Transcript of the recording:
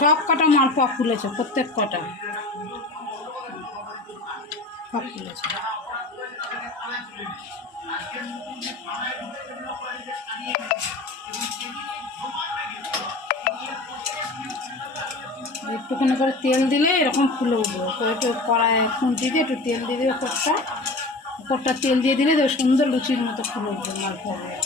সব কটা মালপোয়া ফুলেছে, প্রত্যেক কটা সব ফুলেছে। একটুখানি করে তেল দিলে এরকম ফুলে উঠবে। একটু কড়াই খুন্তি দিয়ে একটু তেল দিয়ে দিলে উপরটা তেল দিয়ে দিলে তো সুন্দর লুচির মতো ফুলে উঠবে মালপোয়াগুলো।